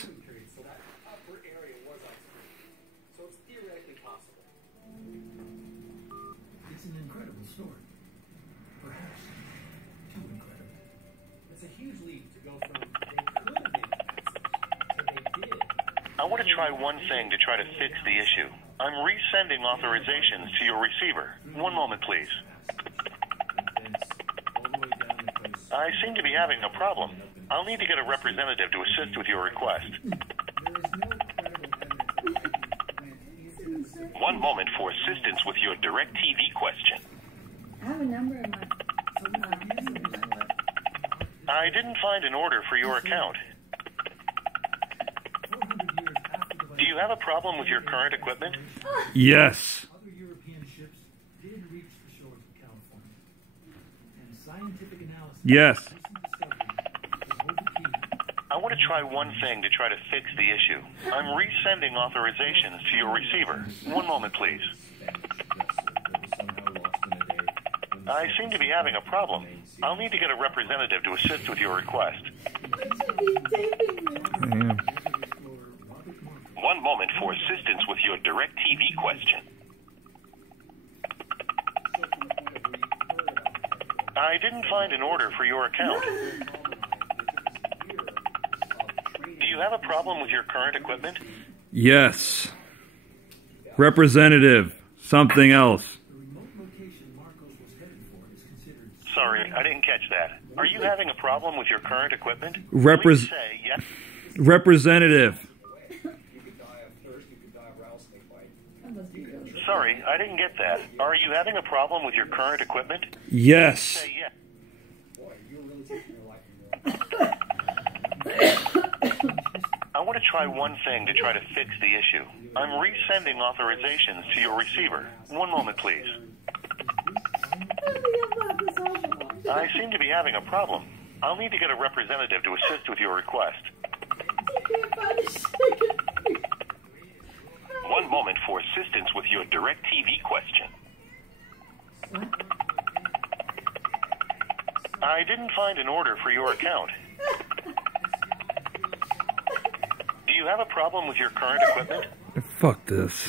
period, so that upper area was isolated. So it's theoretically possible. It's an incredible story. Perhaps too incredible. It's a huge leap to go from they could have made the passage to they did. I want to try one thing to try to fix the issue. I'm resending authorizations to your receiver. One moment, please. I seem to be having a problem. I'll need to get a representative to assist with your request. One moment for assistance with your DirecTV question. I have a number in my... I didn't find an order for your account. Do you have a problem with your current equipment? Yes. Other European ships did reach the shores of California. And scientific analysis... Yes. I want to try one thing to try to fix the issue. I'm resending authorizations to your receiver. One moment, please. I seem to be having a problem. I'll need to get a representative to assist with your request. One moment for assistance with your DirecTV question. I didn't find an order for your account. Do you have a problem with your current equipment? Yes. Representative. Something else. Sorry, I didn't catch that. Are you having a problem with your current equipment? Please say yes. Representative. Sorry, I didn't get that. Are you having a problem with your current equipment? Yes. Say yes. I want to try one thing to try to fix the issue. I'm resending authorizations to your receiver. One moment, please. I seem to be having a problem. I'll need to get a representative to assist with your request. One moment for assistance with your DirecTV question. I didn't find an order for your account. Do you have a problem with your current equipment? Fuck this.